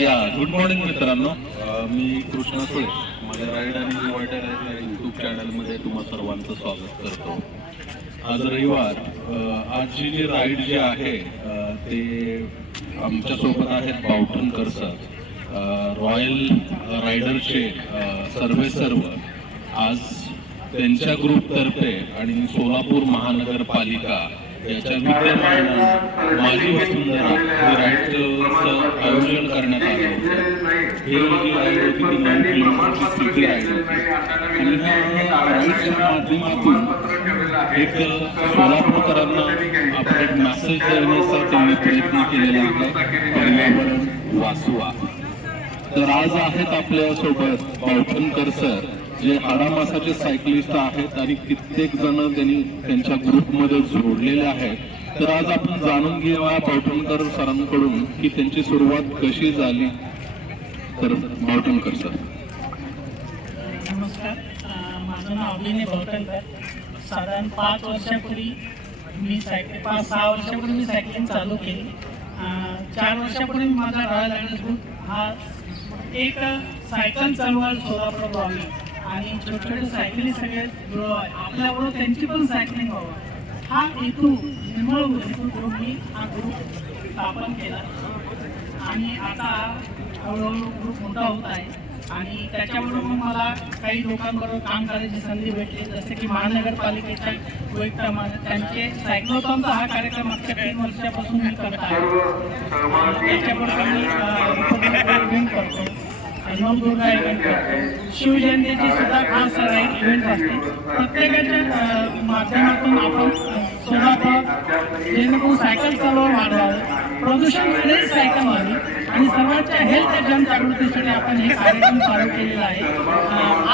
या good morning मित्रांनो. मी कृष्णा सुळे. माझ्या राईड आणि वॉटर या यूट्यूब चॅनलमध्ये तुम्हा सर्वांचं स्वागत करतो. आज रविवार. आजची जी राईड जी आहे ते आमच्यासोबत आहेत बावठणकर सर. रॉयल रायडरचे सर्वे सर्व. आज त्यांच्या ग्रुपतर्फे आणि सोलापूर महानगरपालिका याच्या विद्यमानानं माझी वसुंधरा हे राईडचं आयोजन करण्यात आलं होतं. हे जी राईड होती ती नऊ किलोमीटरची सिटी राईड होती आणि ह्या राईडच्या माध्यमातून एक सोलापूरकरांना आपण एक मेसेज देण्याचा त्यांनी प्रयत्न केलेला आहे पर्यावरण वाचवा. तर आज आहेत आपल्यासोबत बावठणकर सर जे आरामासाचे सायकलिस्ट आहेत आणि कित्येक जण त्यांनी त्यांच्या ग्रुपमध्ये जोडलेले आहेत. तर आज आपण जाणून घेऊया बावठणकर सरांकडून की त्यांची सुरुवात कशी झाली. तर बावठणकर सर. नमस्कार. माझं नाव अभिनय भवतणकर साधारण पाच वर्षापूर्वी मी सायकल पाच सहा वर्षापूर्वी मी सायकलिंग चालू केली. चार वर्षापूर्वी माझा रॉयल ग्रुप हा एक सायकल चालवायला सोलापूर आम्ही आणि छोटे छोटे सायकली सगळे आपल्याबरोबर त्यांची पण सायकलिंग व्हावं हा हेतू निर्मळ हेतू करून मी हा ग्रुप स्थापन केला. आणि आता हळूहळू ग्रुप मोठा होत आहे. आणि त्याच्याबरोबर मला काही लोकांबरोबर काम करायची संधी भेटली. जसे की महानगरपालिकेच्या वैयक्तिक त्यांचे सायक्लोथॉनचा हा कार्यक्रम मागच्या तीन वर्षापासून मी करत आहे. त्याच्याबरोबर मी इव्हेंट करतो. नवदुर्गा इव्हेंट करतो? शिवजयंतीची सुद्धा खास इव्हेंट असते. प्रत्येकाच्या माध्यमातून आपण स्वतः जेणेकरून सायकल चालवा वाढवावं. प्रदूषण फ्री सायकल व्हावी आणि सर्वांच्या हेल्थ जनजागृतीसाठी आपण हे कार्यक्रम चालू केलेला आहे.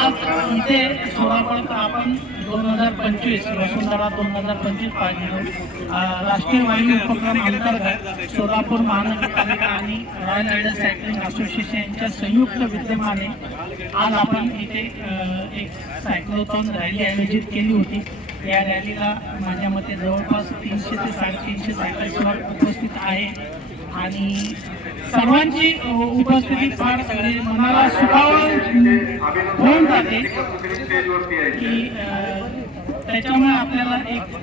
आज इथे सोलापूर आपण दोन हजार पंचवीस वसुंधरा दोन हजार पंचवीस पाहिजे. राष्ट्रीय वाहिनी उपक्रम अंतर्गत सोलापूर महानगरपालिका आणि रॉयल रायडर सायकलिंग असोसिएशन यांच्या संयुक्त विद्यमाने आज आपण इथे एक सायक्लोथॉन रॅली आयोजित केली होती. या रॅलीला माझ्या मते जवळपास तीनशे ते साडेतीनशे सायकल उपस्थित आहे. आणि सर्वांची उपस्थिती फार म्हणजे मनाला सुखावून होऊन जाते की त्याच्यामुळे आपल्याला एक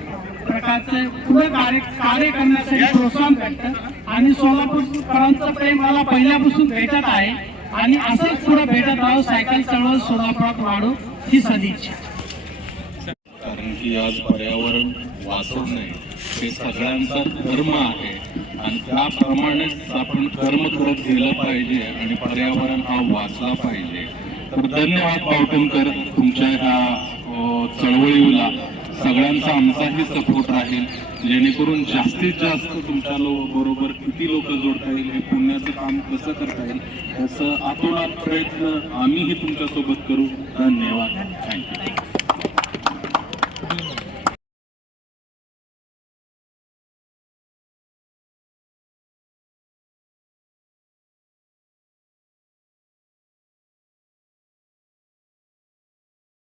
प्रकारचं पुढे कार्य कार्य करण्यासाठी प्रोत्साहन भेटतं. आणि सोलापूरकरांचं प्रेम मला पहिल्यापासून भेटत आहे. आणि असंच पुढे भेटत राहू सायकल चळवळ सोलापुरात वाढू ही सदिच्छा. कारण की आज पर्यावरण वाचवणे हे सगळ्यांचा धर्म आहे. आणि त्याप्रमाणेच आपण कर्म करत गेलं पाहिजे आणि पर्यावरण हा वाचला पाहिजे. तर धन्यवाद पावटणकर तुमच्या ह्या चळवळीला. सगळ्यांचा आमचाही सपोर्ट राहील. जेणेकरून जास्तीत जास्त तुमच्या लो बरोबर किती लोक जोडता येईल हे पुण्याचं काम कसं करता येईल याचं आतोनात प्रयत्न आम्हीही तुमच्यासोबत करू. धन्यवाद. थँक्यू